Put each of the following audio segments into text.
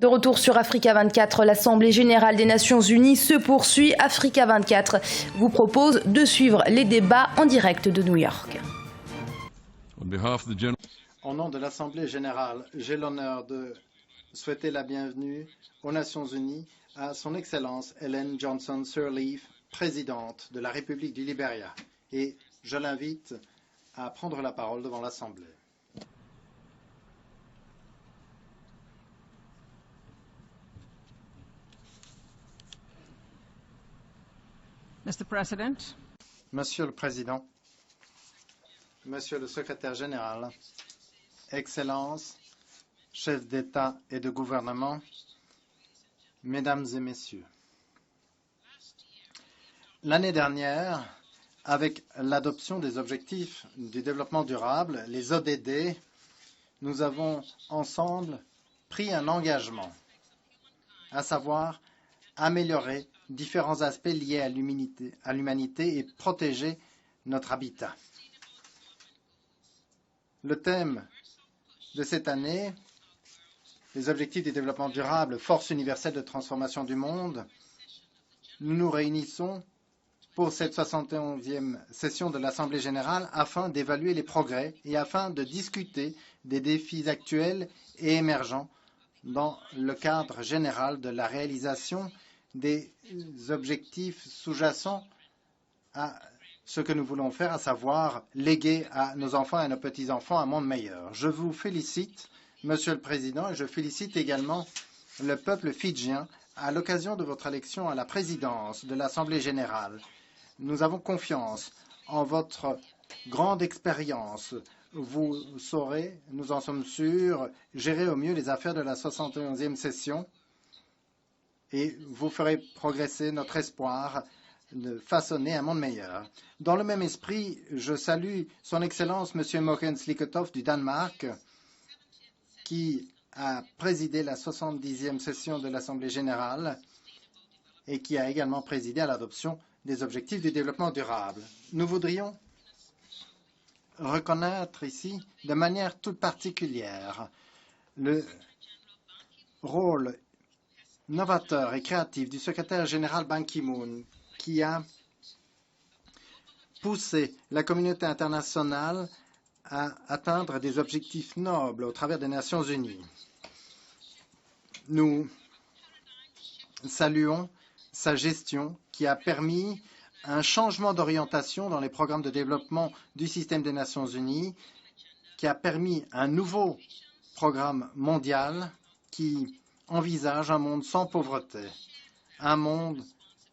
De retour sur Africa 24, l'Assemblée générale des Nations unies se poursuit. Africa 24 vous propose de suivre les débats en direct de New York. Au nom de l'Assemblée générale, j'ai l'honneur de souhaiter la bienvenue aux Nations unies à son Excellence Ellen Johnson Sirleaf, présidente de la République du Libéria. Et je l'invite à prendre la parole devant l'Assemblée. Mr. President. Monsieur le Président, Monsieur le Secrétaire général, Excellences, chefs d'État et de gouvernement, Mesdames et Messieurs. L'année dernière, avec l'adoption des objectifs du développement durable, les ODD, nous avons ensemble pris un engagement, à savoir améliorer différents aspects liés à l'humanité et protéger notre habitat. Le thème de cette année, les objectifs du développement durable, force universelle de transformation du monde, nous nous réunissons pour cette 71e session de l'Assemblée générale afin d'évaluer les progrès et afin de discuter des défis actuels et émergents dans le cadre général de la réalisation des objectifs sous-jacents à ce que nous voulons faire, à savoir léguer à nos enfants et à nos petits-enfants un monde meilleur. Je vous félicite, Monsieur le Président, et je félicite également le peuple fidjien à l'occasion de votre élection à la présidence de l'Assemblée générale. Nous avons confiance en votre grande expérience. Vous saurez, nous en sommes sûrs, gérer au mieux les affaires de la 71e session et vous ferez progresser notre espoir de façonner un monde meilleur. Dans le même esprit, je salue Son Excellence M. Mogens Lykketoft du Danemark, qui a présidé la 70e session de l'Assemblée générale et qui a également présidé à l'adoption des objectifs du développement durable. Nous voudrions reconnaître ici, de manière toute particulière, le rôle novateur et créatif du secrétaire général Ban Ki-moon, qui a poussé la communauté internationale à atteindre des objectifs nobles au travers des Nations unies. Nous saluons sa gestion qui a permis un changement d'orientation dans les programmes de développement du système des Nations unies, qui a permis un nouveau programme mondial qui envisage un monde sans pauvreté, un monde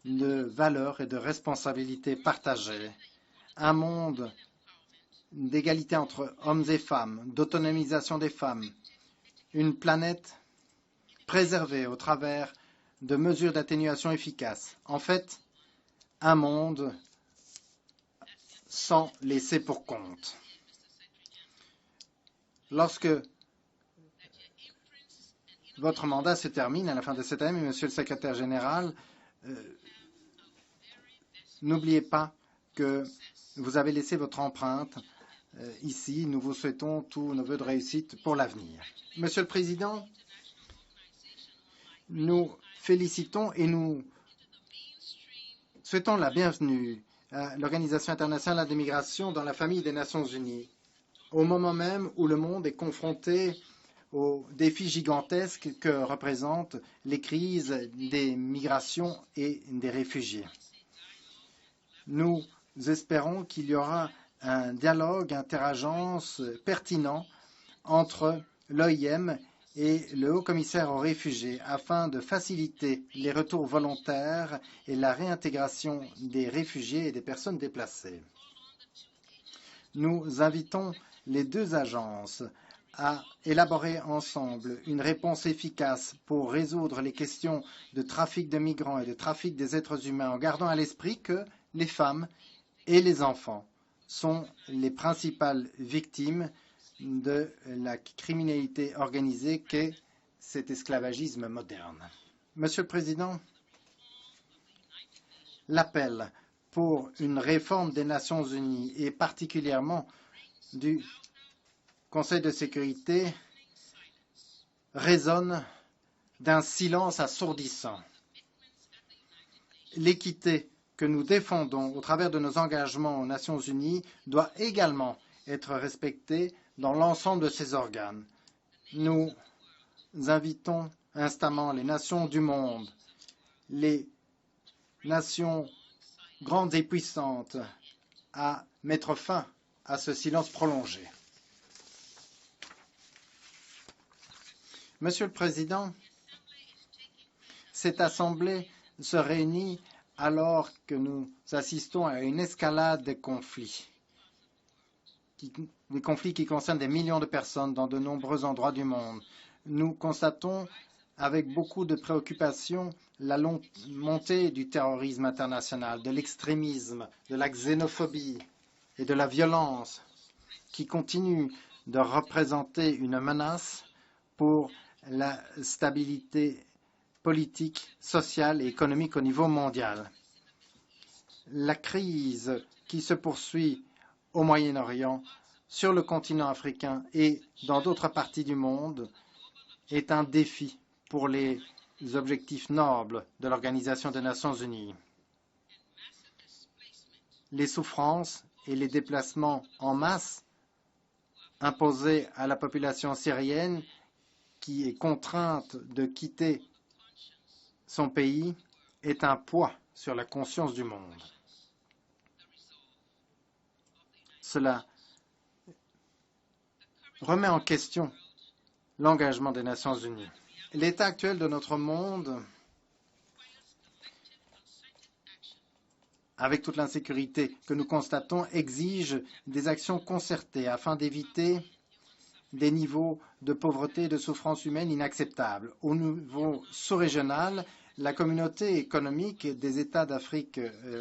de valeurs et de responsabilités partagées, un monde d'égalité entre hommes et femmes, d'autonomisation des femmes, une planète préservée au travers de mesures d'atténuation efficaces. En fait, un monde sans laisser pour compte. Lorsque votre mandat se termine à la fin de cette année, Monsieur le Secrétaire général, n'oubliez pas que vous avez laissé votre empreinte ici. Nous vous souhaitons tous nos vœux de réussite pour l'avenir. Monsieur le Président, nous félicitons et nous souhaitons la bienvenue à l'Organisation internationale de migration dans la famille des Nations unies, au moment même où le monde est confronté aux défis gigantesques que représentent les crises des migrations et des réfugiés. Nous espérons qu'il y aura un dialogue interagence pertinent entre l'OIM et le Haut-Commissaire aux réfugiés afin de faciliter les retours volontaires et la réintégration des réfugiés et des personnes déplacées. Nous invitons les deux agences à élaborer ensemble une réponse efficace pour résoudre les questions de trafic de migrants et de trafic des êtres humains en gardant à l'esprit que les femmes et les enfants sont les principales victimes de la criminalité organisée qu'est cet esclavagisme moderne. Monsieur le Président, l'appel pour une réforme des Nations unies et particulièrement du Conseil de sécurité résonne d'un silence assourdissant. L'équité que nous défendons au travers de nos engagements aux Nations Unies doit également être respectée dans l'ensemble de ces organes. Nous invitons instamment les nations du monde, les nations grandes et puissantes, à mettre fin à ce silence prolongé. Monsieur le Président, cette Assemblée se réunit alors que nous assistons à une escalade des conflits qui concernent des millions de personnes dans de nombreux endroits du monde. Nous constatons avec beaucoup de préoccupation la montée du terrorisme international, de l'extrémisme, de la xénophobie et de la violence qui continuent de représenter une menace pour la stabilité politique, sociale et économique au niveau mondial. La crise qui se poursuit au Moyen-Orient, sur le continent africain et dans d'autres parties du monde est un défi pour les objectifs nobles de l'Organisation des Nations Unies. Les souffrances et les déplacements en masse imposés à la population syrienne qui est contrainte de quitter son pays est un poids sur la conscience du monde. Cela remet en question l'engagement des Nations Unies. L'état actuel de notre monde, avec toute l'insécurité que nous constatons, exige des actions concertées afin d'éviter des niveaux de pauvreté et de souffrance humaine inacceptables. Au niveau sous-régional, la communauté économique des États d'Afrique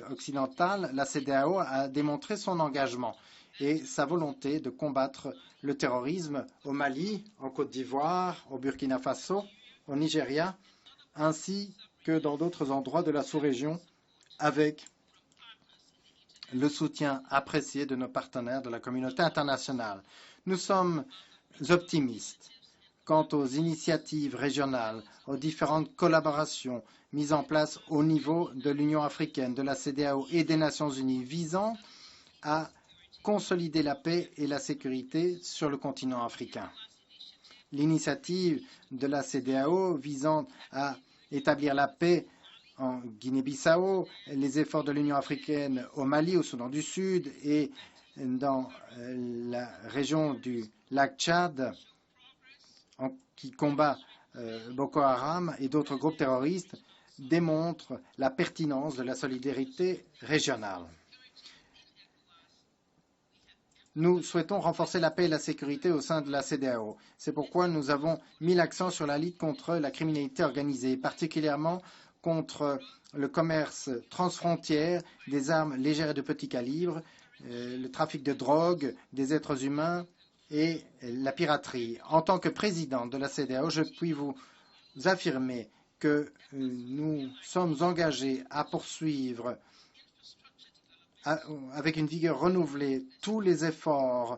occidentale, la CEDEAO, a démontré son engagement et sa volonté de combattre le terrorisme au Mali, en Côte d'Ivoire, au Burkina Faso, au Nigeria, ainsi que dans d'autres endroits de la sous-région, avec le soutien apprécié de nos partenaires de la communauté internationale. Nous sommes optimistes quant aux initiatives régionales, aux différentes collaborations mises en place au niveau de l'Union africaine, de la CEDEAO et des Nations unies visant à consolider la paix et la sécurité sur le continent africain. L'initiative de la CEDEAO visant à établir la paix en Guinée-Bissau, les efforts de l'Union africaine au Mali, au Soudan du Sud et dans la région du lac Tchad, qui combat Boko Haram et d'autres groupes terroristes, démontrent la pertinence de la solidarité régionale. Nous souhaitons renforcer la paix et la sécurité au sein de la CEDEAO. C'est pourquoi nous avons mis l'accent sur la lutte contre la criminalité organisée, particulièrement contre le commerce transfrontière des armes légères et de petit calibre, le trafic de drogue, des êtres humains et la piraterie. En tant que président de la CEDEAO, je puis vous affirmer que nous sommes engagés à poursuivre avec une vigueur renouvelée tous les efforts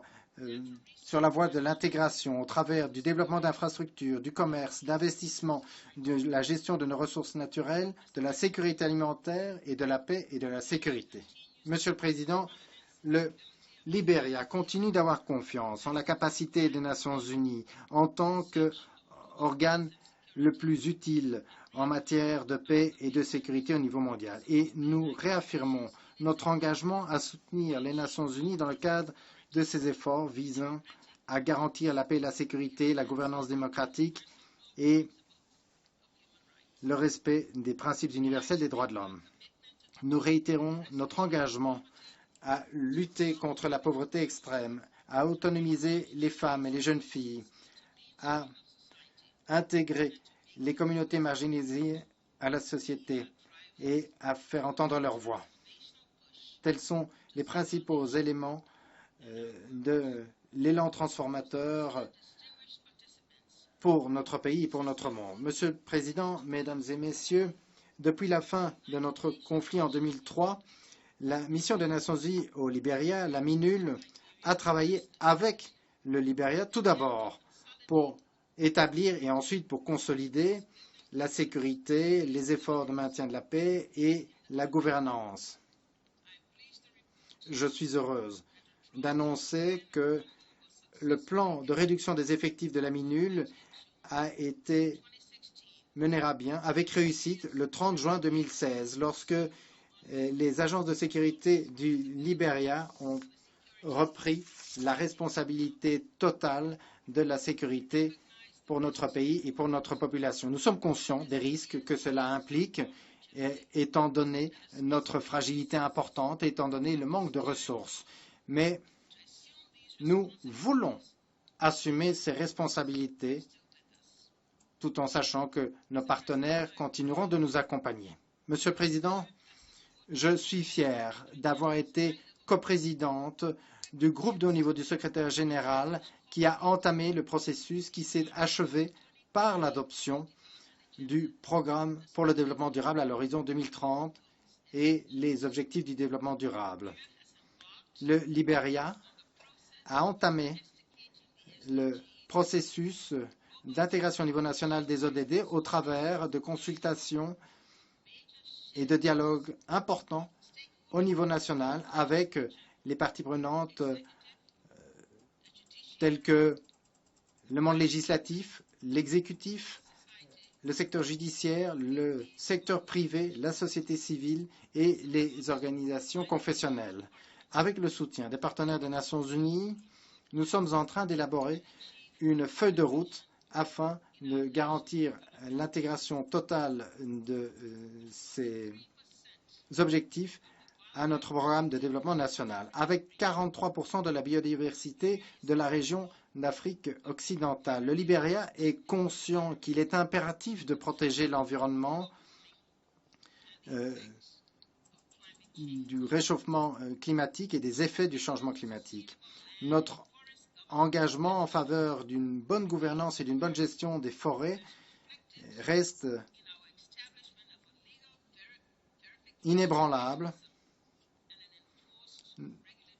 sur la voie de l'intégration au travers du développement d'infrastructures, du commerce, d'investissement, de la gestion de nos ressources naturelles, de la sécurité alimentaire et de la paix et de la sécurité. Monsieur le Président, le Libéria continue d'avoir confiance en la capacité des Nations Unies en tant qu'organe le plus utile en matière de paix et de sécurité au niveau mondial. Et nous réaffirmons notre engagement à soutenir les Nations Unies dans le cadre de ces efforts visant à garantir la paix et la sécurité, la gouvernance démocratique et le respect des principes universels des droits de l'homme. Nous réitérons notre engagement à lutter contre la pauvreté extrême, à autonomiser les femmes et les jeunes filles, à intégrer les communautés marginalisées à la société et à faire entendre leur voix. Tels sont les principaux éléments de l'élan transformateur pour notre pays et pour notre monde. Monsieur le Président, Mesdames et Messieurs, depuis la fin de notre conflit en 2003, la mission des Nations Unies au Libéria, la MINUL, a travaillé avec le Libéria tout d'abord pour établir et ensuite pour consolider la sécurité, les efforts de maintien de la paix et la gouvernance. Je suis heureuse d'annoncer que le plan de réduction des effectifs de la MINUL a été mené à bien avec réussite le 30 juin 2016, lorsque les agences de sécurité du Libéria ont repris la responsabilité totale de la sécurité pour notre pays et pour notre population. Nous sommes conscients des risques que cela implique, étant donné notre fragilité importante, étant donné le manque de ressources. Mais nous voulons assumer ces responsabilités tout en sachant que nos partenaires continueront de nous accompagner. Monsieur le Président, je suis fier d'avoir été coprésidente du groupe de haut niveau du secrétaire général qui a entamé le processus qui s'est achevé par l'adoption du programme pour le développement durable à l'horizon 2030 et les objectifs du développement durable. Le Libéria a entamé le processus d'intégration au niveau national des ODD au travers de consultations et de dialogues importants au niveau national avec les parties prenantes telles que le monde législatif, l'exécutif, le secteur judiciaire, le secteur privé, la société civile et les organisations confessionnelles. Avec le soutien des partenaires des Nations Unies, nous sommes en train d'élaborer une feuille de route afin de garantir l'intégration totale de ces objectifs à notre programme de développement national. Avec 43% de la biodiversité de la région d'Afrique occidentale, le Libéria est conscient qu'il est impératif de protéger l'environnement du réchauffement climatique et des effets du changement climatique. Notre engagement en faveur d'une bonne gouvernance et d'une bonne gestion des forêts reste inébranlable.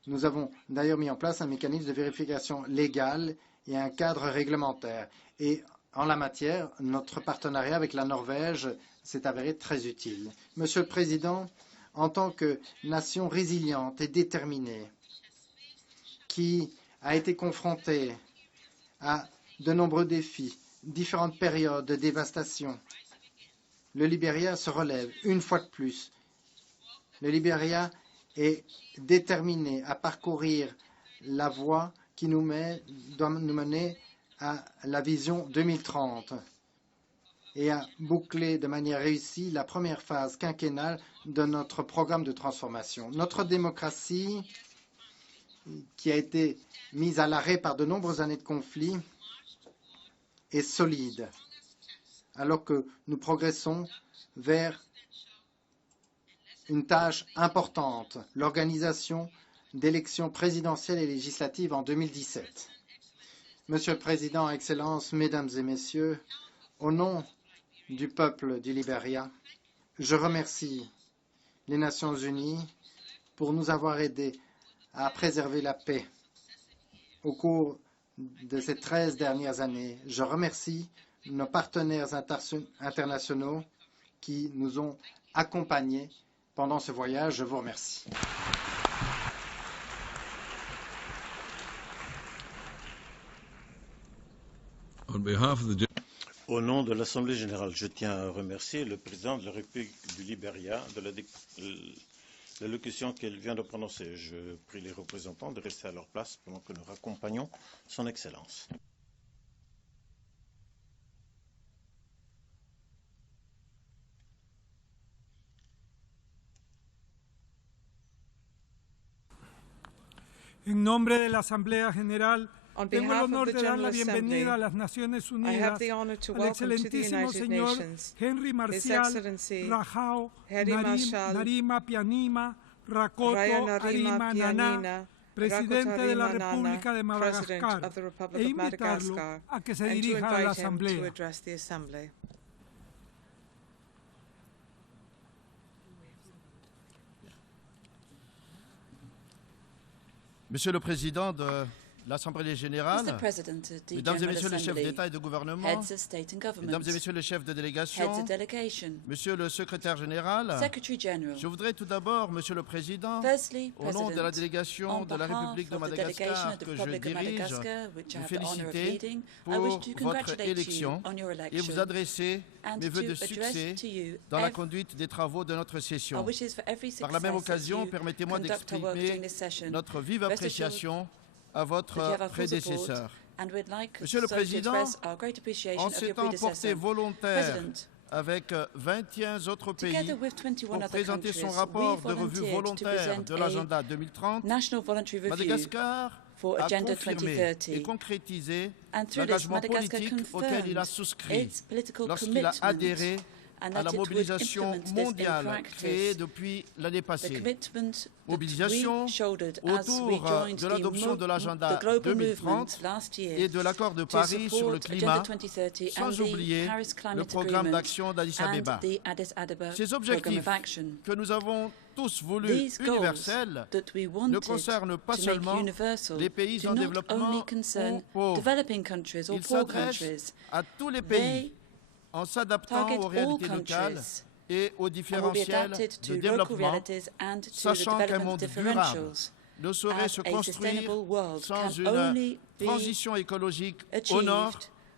Nous avons d'ailleurs mis en place un mécanisme de vérification légale et un cadre réglementaire. Et en la matière, notre partenariat avec la Norvège s'est avéré très utile. Monsieur le Président, en tant que nation résiliente et déterminée, qui a été confrontée à de nombreux défis, différentes périodes de dévastation, le Libéria se relève une fois de plus. Le Libéria est déterminé à parcourir la voie qui doit nous mener à la vision 2030 et à boucler de manière réussie la première phase quinquennale de notre programme de transformation. Notre démocratie, qui a été mise à l'arrêt par de nombreuses années de conflits, est solide, alors que nous progressons vers une tâche importante, l'organisation d'élections présidentielles et législatives en 2017. Monsieur le Président, Excellences, Mesdames et Messieurs, au nom du peuple du Libéria, je remercie les Nations Unies pour nous avoir aidés à préserver la paix au cours de ces 13 dernières années. Je remercie nos partenaires internationaux qui nous ont accompagnés pendant ce voyage. Je vous remercie. Au nom de l'Assemblée générale, je tiens à remercier le président de la République du Libéria de l'allocution qu'elle vient de prononcer. Je prie les représentants de rester à leur place pendant que nous raccompagnons son Excellence. En nombre de la Asamblea General, On tengo el behalf honor of the de dar la General Assembly, bienvenida a las Naciones I Unidas have the honor to al welcome to the excelentísimo United señor Nations Henry His Marcial Excellency Rajao Henry Marshal Narima Pianima Raya Rakoto Narima Arima Pianina, Nana, presidente de la Rakoto Arima República de Nana, President Madagascar, of the Republic e of invitarlo Madagascar, a que se and to dirija a la invite him to Asamblea. address the Assembly. Monsieur le Président de l'Assemblée générale, Mr. President of the Mesdames et General Messieurs les chefs Assembly, d'État et de gouvernement, heads of state and government, Mesdames et Messieurs les chefs de heads délégation, of delegation, Monsieur le secrétaire général, Secretary General, je voudrais tout d'abord, Monsieur le Président, firstly, au nom de la President, délégation on de la behalf République de of the delegation Madagascar of the que je Republic of dirige, Madagascar, which I vous have the honor of féliciter leading, I pour wish to votre congratulate élection you on your et vous election adresser and mes vœux de to address succès to you dans la conduite des travaux de notre our session. wishes for every Par la même success as occasion, you permettez-moi conduct our work during d'exprimer this session. notre vive Rest assured appréciation à that you votre have our full prédécesseur. support, and we'd like Monsieur le so to Président, express our great appreciation En of your s'étant porté predecessor. volontaire President, avec 21 autres pays together with 21 pour other présenter son countries, rapport we de revue volunteered to volontaire present de l'agenda 2030, National Voluntary Review Madagascar for a Agenda confirmé 2030. et concrétisé And through this, l'engagement Madagascar politique auquel il a confirmed souscrit its political lorsqu'il a commitment adhéré and à that la it would mobilisation implement this in mondiale practice. créée depuis l'année The passée. commitment that Mobilisation we shouldered as we autour joined de l'adoption de the l'agenda global 2030 movement last year et de l'accord de to Paris sur le support climat, Agenda 2030 and sans the oublier Paris le Climate programme Agreement d'action d'Addis and Abeba. the Addis Ababa Ces Programme objectifs of Action. que nous avons tous voulus These goals universels that we ne wanted concernent pas to make seulement universal les pays do en not développement only concern ou pauvres. developing countries or Ils poor s'adressent countries. à tous les They pays en s'adaptant target aux all réalités locales countries et aux and will be différentiels adapted de to local développement, realities and to the sachant qu'un development monde durable differentials. ne saurait As se a construire sustainable world sans can une only be transition écologique au achieved nord,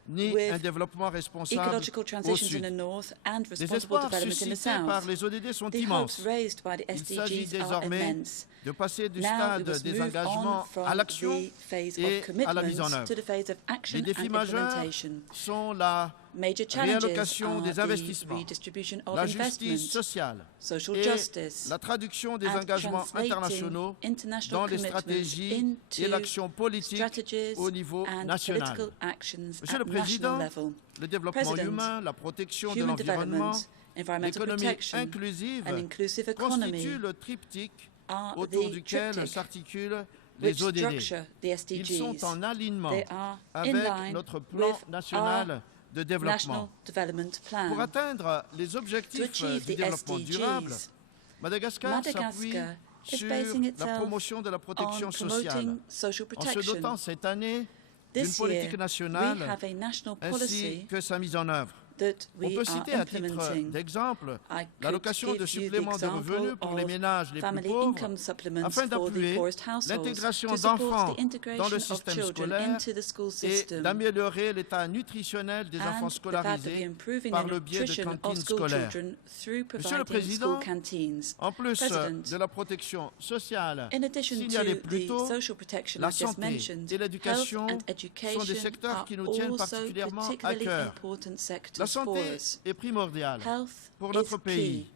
ni with un développement responsable ecological au transitions in sud. the north and Les responsible espoirs development in the suscités par south. les ODD sont The hopes immenses. raised by the Il s'agit SDGs are désormais immense. de passer du Now we stade must des move engagements on from à l'action the phase et of à la mise en commitment œuvre. to the phase of action Les défis and majeurs implementation. sont la Major challenges réallocation are des the investissements, redistribution of la justice investment, sociale social et justice, la traduction des and engagements translating internationaux international dans les commitments stratégies et into l'action politique strategies au niveau and national. political actions Monsieur at le Président, national level. le développement President, humain, la protection de Human l'environnement, development, environmental l'économie protection, inclusive and inclusive economy constituent le triptyque are autour the duquel triptych s'articulent which les ODD. structure the Ils SDGs. sont en alignement They are in avec line notre plan with national de National développement. Development Plan. Pour atteindre les To objectifs achieve du the développement durable, SDGs, Madagascar s'appuie Madagascar is sur basing la itself promotion de la protection on sociale, promoting social en se protection. dotant cette année d'une This politique year, we nationale have a national ainsi policy que sa mise en œuvre. that On we peut are citer à titre implementing. d'exemple I l'allocation could de give you the supplément de revenus example pour les of ménages les plus family pauvres income supplements afin for the d'appuyer poorest households, l'intégration to support d'enfants the dans integration le of système children scolaire into the school et system, d'améliorer l'état nutritionnel des enfants and that of scolarisés improving par the le biais de nutrition of cantines school scolaires. children through Monsieur le providing Président, school canteens. En plus President, de la protection sociale in addition signalée to plus the tôt, social protection la I just santé mentioned, et l'éducation health and sont education des secteurs are qui nous tiennent also particulièrement à particularly cœur. important La sectors for santé us. est primordiale Health pour is notre pays, key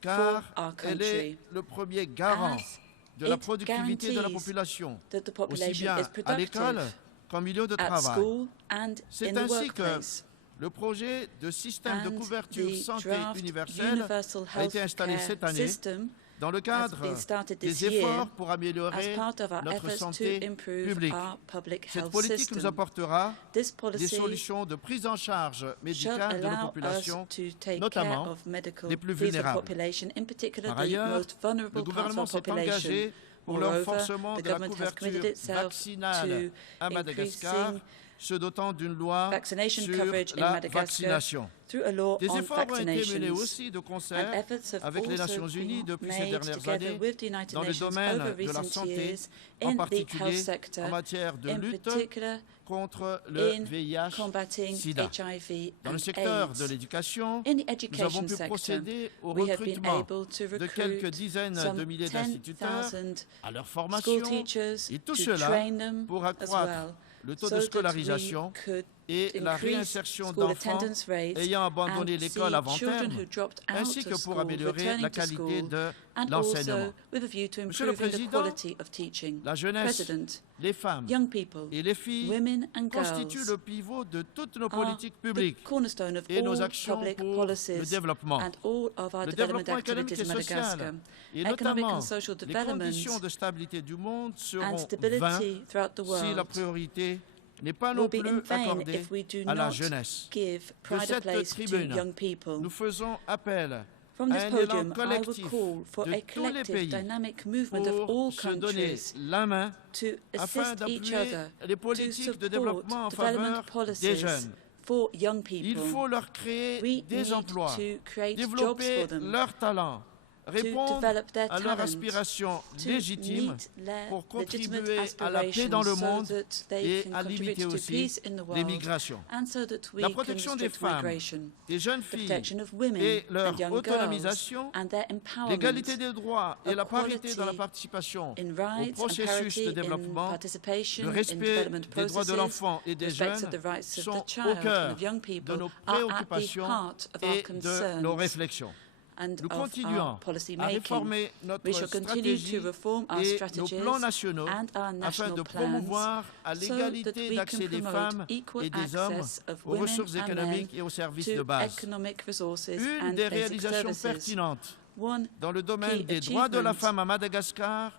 car for our elle est country, le premier garant as de la it productivité de la guarantees population, that the aussi population bien is à l'école productive qu'en milieu de at travail. school and C'est in the ainsi que workplace. le projet de système de And couverture the santé draft universelle universal a été installé healthcare cette année system dans le has cadre been started this des year efforts pour as améliorer part of our notre efforts santé to improve publique. our public Cette health politique nous system. apportera This des policy solutions de prise en charge shall médicale de nos allow us populations, to take care notamment of medical les plus needs of vulnérables. population, in particular Par the ailleurs, most le vulnerable parts of gouvernement our s'est population. engagé pour le Moreover, renforcement the de la government has committed couverture itself vaccinale à to Madagascar, increasing se dotant d'une loi vaccination sur coverage in la Madagascar vaccination. through a law Des on efforts ont été menés vaccinations. aussi de concert And efforts have avec les also Nations Unies been depuis ces made dernières together années with the United dans le Nations domaine over de la recent santé, years en in the health particulier sector, en matière de in lutte particular contre le in VIH, combating SIDA. HIV Dans le and secteur AIDS. de l'éducation, In the nous avons education pu sector, procéder au we have been recrutement able to de quelques recruit dizaines some de milliers d'instituteurs 10,000 à leur school formation teachers et tout to cela train them pour as accroître well, le taux so de that scolarisation we could et la increase réinsertion school d'enfants attendance rates ayant abandonné and l'école see avant children terme, who dropped out ainsi of que pour school améliorer returning la to qualité school, de and l'enseignement. also with a view to Monsieur le improving the Président, quality of teaching. La jeunesse, President, les femmes young people, et les filles women and constituent girls le pivot de toutes nos are politiques the publiques cornerstone of et nos all actions public pour policies le développement. and all of our Le development développement économique activities et in Madagascar. social, et Economic notamment and social les development conditions de stabilité du monde and seront vains stability throughout the si la world priorité n'est pas will non be plus in vain accordée if we do à la not jeunesse. give De pride of cette place to tribune, young people. nous faisons appel From this un élan podium, I will collectif call for de a tous les collective pays dynamic movement of pour all se donner countries la main to afin assist each d'appuyer other, les to politiques de support développement en development faveur des policies jeunes. for young Il people. faut leur créer We des need emplois, to create jobs développer for them, leurs talents, répondre develop their à leurs talent, aspirations to légitimes meet their pour legitimate contribuer à la paix dans le aspirations monde so that they et can à contribute limiter to aussi peace in the world l'immigration. and so that we La can protection des restrict femmes, migration. des jeunes The filles protection of women et leur and young autonomisation, girls and their empowerment, l'égalité des droits et la parité dans la equality participation in au rights and processus parity de in développement, participation le in respect development des droits de processes, l'enfant et des respect jeunes of the rights of sont the au child and cœur of young de people nos are at the préoccupations heart of our et de concerns nos réflexions. and Nous of our continuons policy à making. réformer notre We shall continue stratégie to reform our et nos strategies plans nationaux and our afin national de plans promouvoir à so that l'égalité we d'accès can des promote femmes equal et des hommes access of aux women ressources and men économiques et aux services de to base. economic resources Une and des basic réalisations services. pertinentes One dans le domaine key des droits de la achievement femme à Madagascar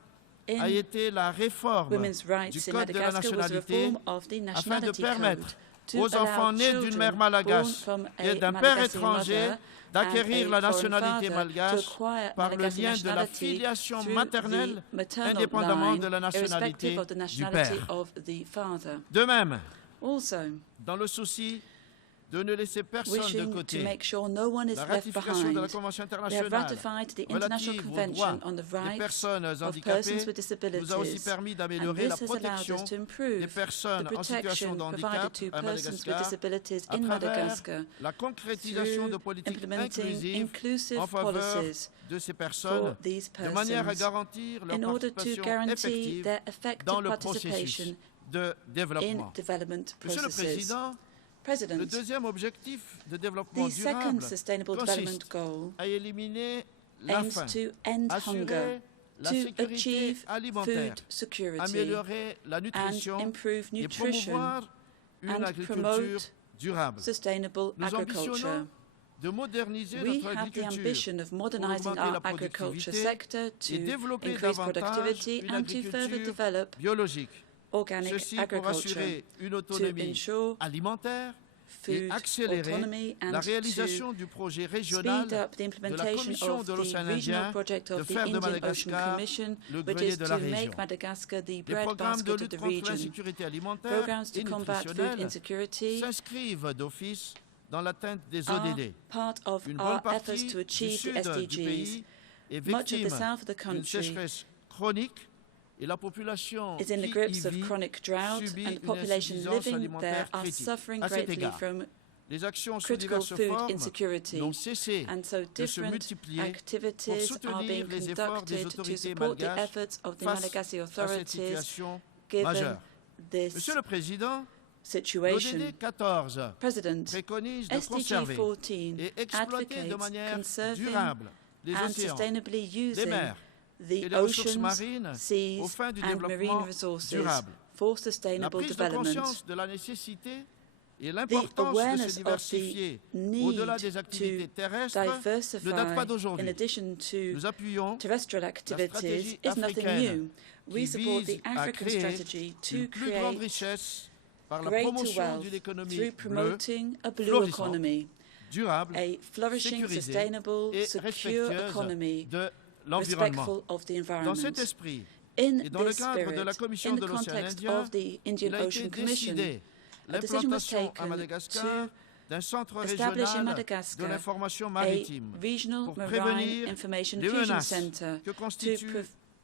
in a été la réforme women's du rights in Code de la Madagascar was the nationalité reform of the afin de nationality permettre code to aux enfants allow nés d'une children mère malgache born from et a d'un père Malagasy étranger mother d'acquérir and la a foreign nationalité father malgache to acquire par le Malagasy lien de la nationality filiation through maternelle, the maternal indépendamment line, de la nationalité irrespective of the du nationality père. of the father. De même, Also, dans le souci de ne laisser personne de wishing to côté, make sure no one is la left ratification de la behind, Convention we have internationale ratified the International relative aux Convention droits on the des rights personnes of handicapées persons with nous a aussi disabilities, permis and d'améliorer la this has allowed protection us to improve des the personnes en situation protection de handicap provided to à persons with Madagascar disabilities à in travers Madagascar la concrétisation de through politiques implementing inclusives inclusive en faveur policies de ces personnes, for these de manière à persons garantir leur in order to participation guarantee effective their effective dans le processus participation de in développement. development Monsieur le processes. Président, le President, deuxième objectif de développement the second durable sustainable development consiste goal à éliminer la aims faim, to end hunger, assurer la to sécurité achieve alimentaire, food security, améliorer la and nutrition improve et nutrition promouvoir une and agriculture promote durable. sustainable Nous agriculture. ambitionnons de moderniser We notre have the agriculture ambition of modernizing augmenter la our agriculture productivité sector to et développer increase davantage productivity une and to further agriculture develop biologique. organic Ceci pour agriculture, assurer une to autonomie ensure alimentaire et food accélérer autonomy la and réalisation du projet régional speed up the de la implementation Commission of de the l'océan regional Indien project de of the faire de Indian Ocean Madagascar Commission, le which grenier is de to la région. make Madagascar the Les bread programmes de basket of lutte the contre region. l'insécurité alimentaire Programs et to combat food nutritionnelle insecurity s'inscrivent d'office dans l'atteinte des are ODD. part of Une our bonne efforts partie to du achieve the sud du SDGs. pays est Much of the victime south of the d'une country sécheresse chronique et la population is in the qui grips y of vit chronic drought, subit and the une population insuffisance living there alimentaire are critique. suffering À cet greatly égard, from les actions sous critical diverses food formes insecurity, n'ont cessé and so de se different multiplier pour activities are soutenir being les efforts des conducted to autorités support the malgaches efforts of the face Malagasy à cette authorities situation given majeure. this Monsieur le Président, situation. l'ODD 14 President, préconise de SDG conserver 14 et exploiter de advocates manière conserving durable les and océans, sustainably les using mers the et les ressources oceans, marines seas, aux fins du and marine développement resources durable. for La sustainable prise de development. conscience de la nécessité et l'importance de awareness se of the diversifier need au-delà des activités to terrestres diversify ne date pas in d'aujourd'hui. addition to Nous appuyons terrestrial activities stratégie is nothing africaine new. We qui support the vise à African créer strategy to une plus grande create richesse par la greater promotion wealth d'une économie through bleue, promoting a blue florissante, economy, durable, a flourishing, sécurisée sustainable, et secure respectueuse economy, de l'environnement. respectful of the Dans environment. cet esprit, In et dans le this cadre spirit, de la Commission in de the l'océan context Indien, of the il Indian a été Ocean Commission, décidé a decision was l'implantation à taken Madagascar to d'un centre establish in régional de Madagascar l'information a maritime regional pour marine prévenir information les fusion menaces center que to constituent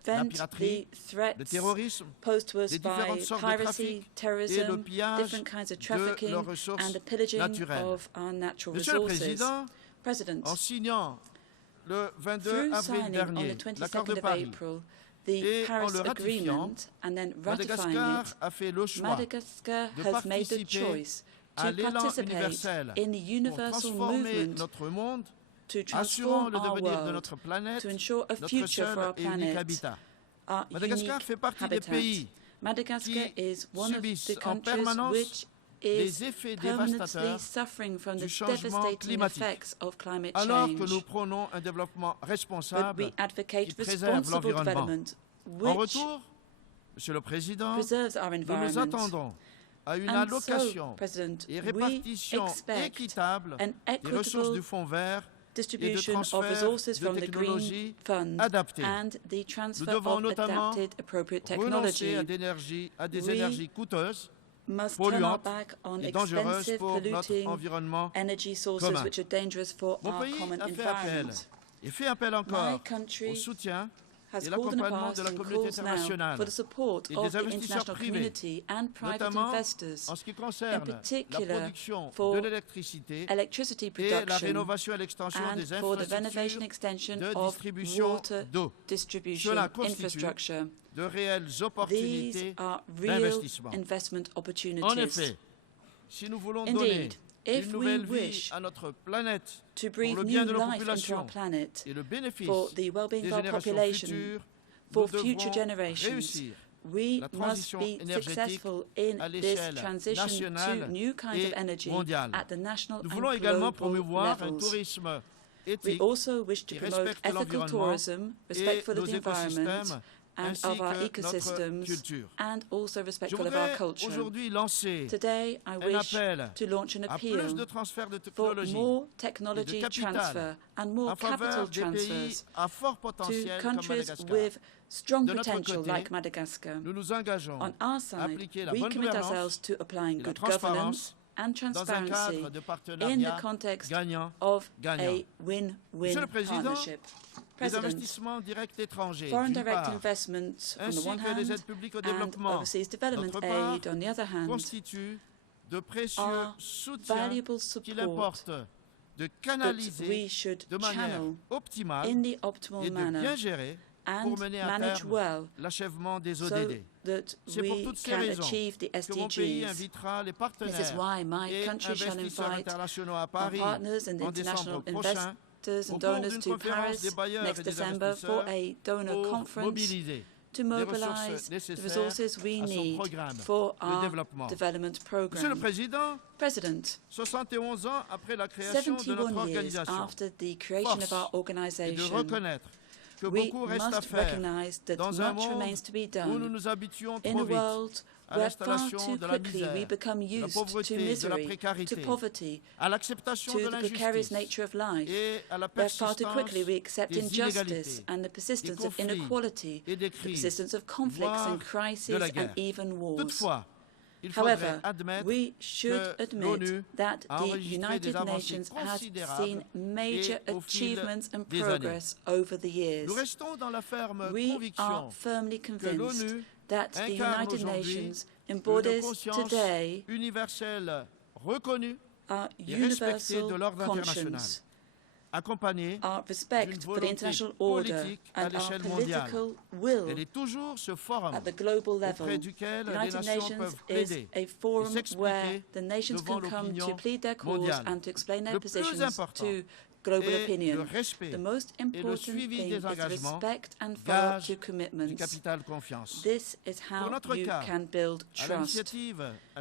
la prevent piraterie, the threats le terrorisme, posed to us les by différentes sortes de piracy, trafic et le terrorism, pillage different kinds of de trafficking, leurs ressources and the pillaging naturelles. of our natural Monsieur le resources. Président, President, en signant le 22 through avril signing on dernier the l'accord 22nd de of Paris, April et the en Paris le ratifiant, Agreement and then ratifying Madagascar it, a fait le choix Madagascar de has made the participer choice à to l'élan participate universel in the pour universal transformer movement notre monde, to assurant transform le our devenir de world, notre planète, to ensure a notre future seul for our et unique planet, habitat. our Madagascar unique fait partie des habitat. pays Madagascar qui is one of subissent the en countries permanence which is les effets permanently dévastateurs suffering from du the changement devastating climatique, effects of climate alors que nous change. prônons un développement But responsable we advocate qui préserve responsible l'environnement. development, En which retour, Monsieur le Président, preserves our nous nous environment. attendons à une And so, allocation President, et we répartition expect équitable an des ressources du equitable Fonds vert distribution of transfert resources de from the Green technologies Fund adaptées. and the transfer Nous devons of notamment adapted appropriate renoncer technology. à des We énergies coûteuses, must turn our polluantes back on et dangereuses expensive, pour notre polluting environnement energy sources commun. which are dangerous for Mon our pays common a fait appel environment. et fait appel My encore au country soutien has et called in the l'accompagnement past de la and communauté calls now internationale for the support et of des the investisseurs international privés, community and private notamment investors en ce qui concerne in la particular production for de l'électricité electricity et la production rénovation et l'extension and des for the renovation infrastructures extension de of distribution water d'eau. distribution Cela constitue infrastructure. de réelles These opportunités are real d'investissement. investment En opportunities. effet, si nous voulons donner Indeed, if une we nouvelle vie wish à notre planète to pour breathe le new bien de nos life into our populations planet et le bénéfice for the well-being des of our générations population, futures, for nous future devrons generations, réussir we la must transition be énergétique successful in à this l'échelle transition to nationale new kinds et of energy mondiale. at the national Nous and voulons également global promouvoir un levels. tourisme We éthique also wish to qui promote respecte ethical l'environnement tourism, respect et for nos the environment, écosystèmes, and ainsi of our que notre ecosystems, culture. and also Je respectful of our voudrais culture. aujourd'hui lancer Today, I un wish appel to launch an à plus appeal de transferts de for technologie more technology capital transfer and more en capital faveur des pays transfers à fort to potentiel comme countries Madagascar. with strong De notre potential côté, like Madagascar. Nous nous engageons On our à side, appliquer la we bonne commit gouvernance ourselves to applying et la good governance transparence and dans un transparency cadre de in the partenariat context gagnant-gagnant. of Monsieur a win-win le Président, partnership. Les President, investissements directs étrangers, foreign d'une direct part, investments on the ainsi one que les hand aides publiques au and développement, overseas development d'autre part, aid on the other hand, constituent de précieux are soutiens valuable qu'il support importe de that canaliser we should de manière channel optimale in the optimal et de bien manner gérer and pour mener à manage terme well l'achèvement des so ODD. that C'est pour we toutes ces can raisons achieve the que mon pays SDGs. invitera les This is partenaires why my et country shall investisseurs invite internationaux à our Paris partners and en international décembre prochain investors au and cours donors d'une to conférence Paris des bailleurs next et des December for investisseurs a donor pour conference mobiliser to les mobilize ressources the nécessaires resources we à son need programme for de our développement. development Monsieur le program. Président, President, 71 ans après la création de 71 notre years organisation, after the creation of our et de organization, reconnaître que we beaucoup reste à must faire recognize that dans un much monde remains to be où nous done nous habituons in trop a vite world à where far l'installation too de la quickly we misère, become de la used to pauvreté, de la misery, to précarité, poverty, à l'acceptation to de the precarious l'injustice nature of life, et à la where far too persistance quickly we accept des injustice inégalités, and the persistence des of conflits inequality, et des the crises, persistence of conflicts voire and de crises la and guerre. even wars. Toutefois, il faudrait However, admettre we should que admit l'ONU that a the enregistré United des avancées Nations has considérables seen major et au fil achievements and des progress over the years. Nous restons dans la ferme We conviction are firmly que convinced l'ONU that the incarne United aujourd'hui Nations une embodies conscience today universelle reconnue our et respectée universal de l'ordre international, conscience, accompagnée our respect d'une for the volonté international order, politique à and our l'échelle mondiale. political will Elle est toujours ce forum at the global level. auprès duquel The les United nations Nations peuvent is plaider a forum s'expliquer where the nations devant can come l'opinion to plead their cause mondiale. and to explain their Le plus positions important to global est opinion. le respect The most et le important suivi thing des is the engagements, respect and follow-up gage to du commitments. capital confiance. This is how Pour notre you cas, can build À trust.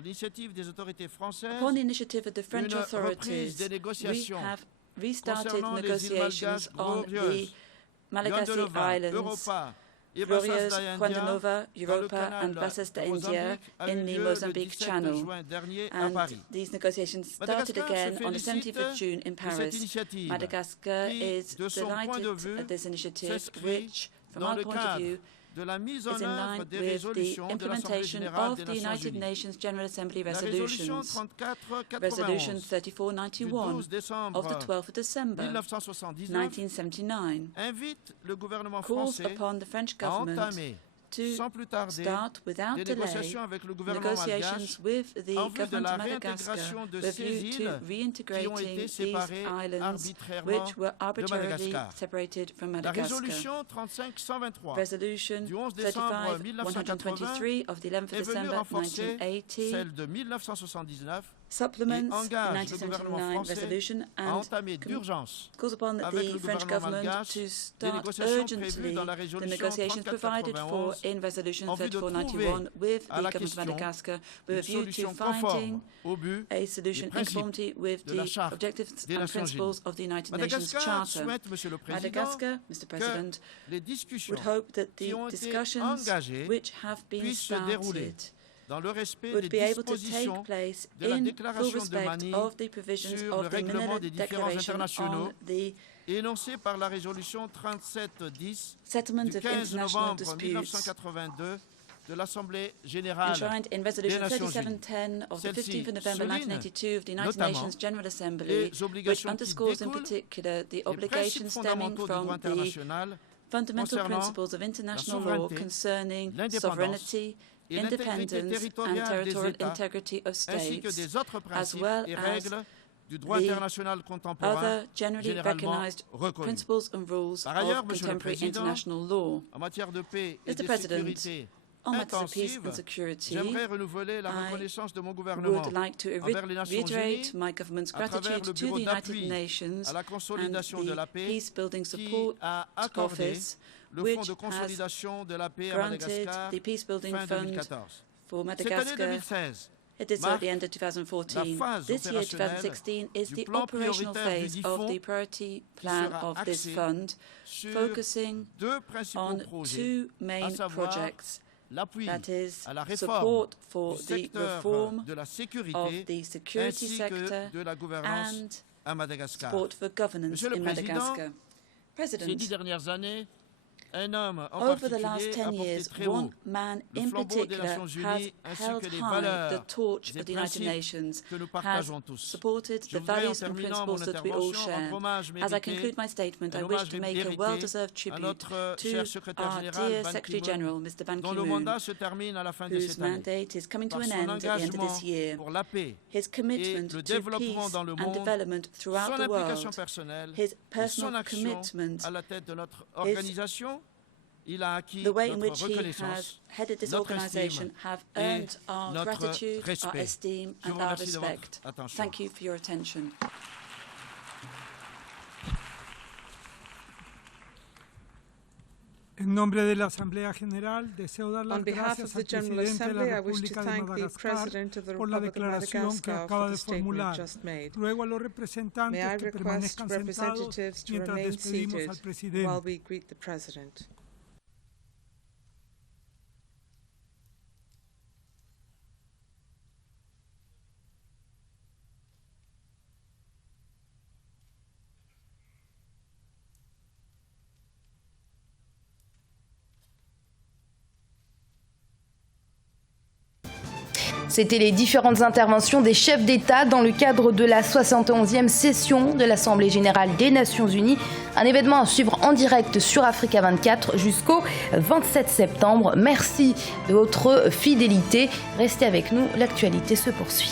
l'initiative des autorités françaises, Upon the initiative of the French une reprise authorities, des we négociations have restarted concernant les îles negotiations malgaches on the glorieuses, Malagasy Yondelova, Islands, Europa et Glorious, Bassas d'India, Quandanova, dans le Europa, canal and Bassas de d'India Mozambique, a eu in the lieu le Mozambique 17 Channel. juin dernier à And Paris. these negotiations started Madagascar again se on the 17th of félicite June in de cette Paris. initiative Madagascar qui, is de son point de delighted vue, at this initiative, s'inscrit which, from dans our le point of cadre view, de la mise is en in œuvre line des with the résolutions de l'Assemblée implementation générale of des the Nations United Unies. Nations General Assembly La résolution resolutions. 3491 Resolution du 3491 12 décembre of the 12th of December 1979 1979 invite le gouvernement calls français upon the French à government entamer to sans plus tarder start without des delay négociations avec le gouvernement negotiations malgache with the en vue de government la of Madagascar réintégration de with a ces view to îles qui ont reintegrating été these séparées islands arbitrairement which were de arbitrarily Madagascar. separated from La Madagascar. résolution 35-123 Resolution du 11 décembre 35-123 of the 11th of est venue December renforcer 1980 celle de 1979 supplements et the engage le gouvernement 1979 français resolution à and entamer d'urgence calls upon avec the le French gouvernement government malgache to des start négociations prévues urgently dans la the résolution negotiations provided for 3491 in Resolution en vue de 3491 with à the la government of question Madagascar with a une view to solution finding conforme au but a solution des in principes conformity with de la the Charte objectives des and Nations principles of the United Nations Madagascar Charter. souhaite, Monsieur le Président, Madagascar, Mr. President, que les discussions would hope that qui the ont été discussions engagées which have been puissent se dérouler started dans le respect would des be able to dispositions take place de la in full déclaration de respect Manille of the provisions sur of le the règlement Manila des différends Declaration internationaux on the énoncé par la résolution 3710 settlement du of 15 international novembre disputes 1982 de l'Assemblée générale enshrined in des Resolution Nations Unies. 3710 of the Celle-ci 15th of November souligne 1982 of the United notamment Nations General Assembly, les which obligations qui underscores in découlent particular the des obligations principes stemming fondamentaux du droit from the international fundamental concernant principles of international la law souveraineté, concerning l'indépendance sovereignty, et l'intégrité independence, and territoriale des territorial États, integrity of ainsi que states, des autres principes well et as règles du droit the international contemporain other generally généralement recognized reconnus. principles and rules Par ailleurs, of Monsieur le contemporary Président, international law. En matière de paix et Mr. de President, sécurité on matters of peace intensive, and security, j'aimerais renouveler la I reconnaissance de mon gouvernement would like to envers les Nations reiterate Unies my government's à travers gratitude le to Bureau the d'appui United Nations à la and consolidation de la the paix Peace Building qui Support a accordé Office, le which Fonds de has consolidation de la paix à granted Madagascar the Peace Building fin Fund 2014. for Cette année Madagascar. 2016 It did so at the end of 2014. la phase This year, opérationnelle 2016, is du the plan operational prioritaire phase dudit of fonds the priority plan sera of this axé fund, sur focusing deux principaux on projets, two à main savoir projects, l'appui that is, à la réforme support for du the secteur reform de la of sécurité the security ainsi sector que de la gouvernance and à Madagascar. support for governance Monsieur le in Président, Madagascar. Ces 10 President, dernières années, un homme en over the last particulier a 10 porté years, très one haut man le in flambeau des particular Nations has Unies ainsi held que les high the valeurs torch et of the United principes Nations, que nous has partageons tous. supported Je the voudrais, en values and terminant mon principles that we all intervention, share. rendre hommage As I mérité, conclude my statement, I un wish hommage to make a mérité well-deserved à tribute notre to cher secrétaire our général dear Ban Secretary Ki-moon, General, Mr. Ban dont le Ki-moon, mandat se termine à la fin de whose cette année. mandate is coming to Par an son end at the end of engagement this year. pour la paix, His commitment le to développement peace dans le and monde, development throughout son the implication world, personnelle his et personal son action commitment, à la tête de notre organisation, il a acquis the way in notre which he has reconnaissance, headed this notre organization estime have et earned our notre gratitude, our respect. esteem, Je vous and our remercie de votre respect. attention. Thank you for your attention. En nombre de la Asamblea General, deseo dar las On behalf gracias of the al General presidente de la Assembly, I wish to República de thank the Madagascar President of the por la Republic of declaración que Madagascar acaba for de the statement formular. just made. Ruego a los May I representantes que request permanezcan sentados representatives to mientras remain despedimos seated al presidente. while we greet the President. C'était les différentes interventions des chefs d'État dans le cadre de la 71e session de l'Assemblée générale des Nations unies. Un événement à suivre en direct sur Africa 24 jusqu'au 27 septembre. Merci de votre fidélité. Restez avec nous, l'actualité se poursuit.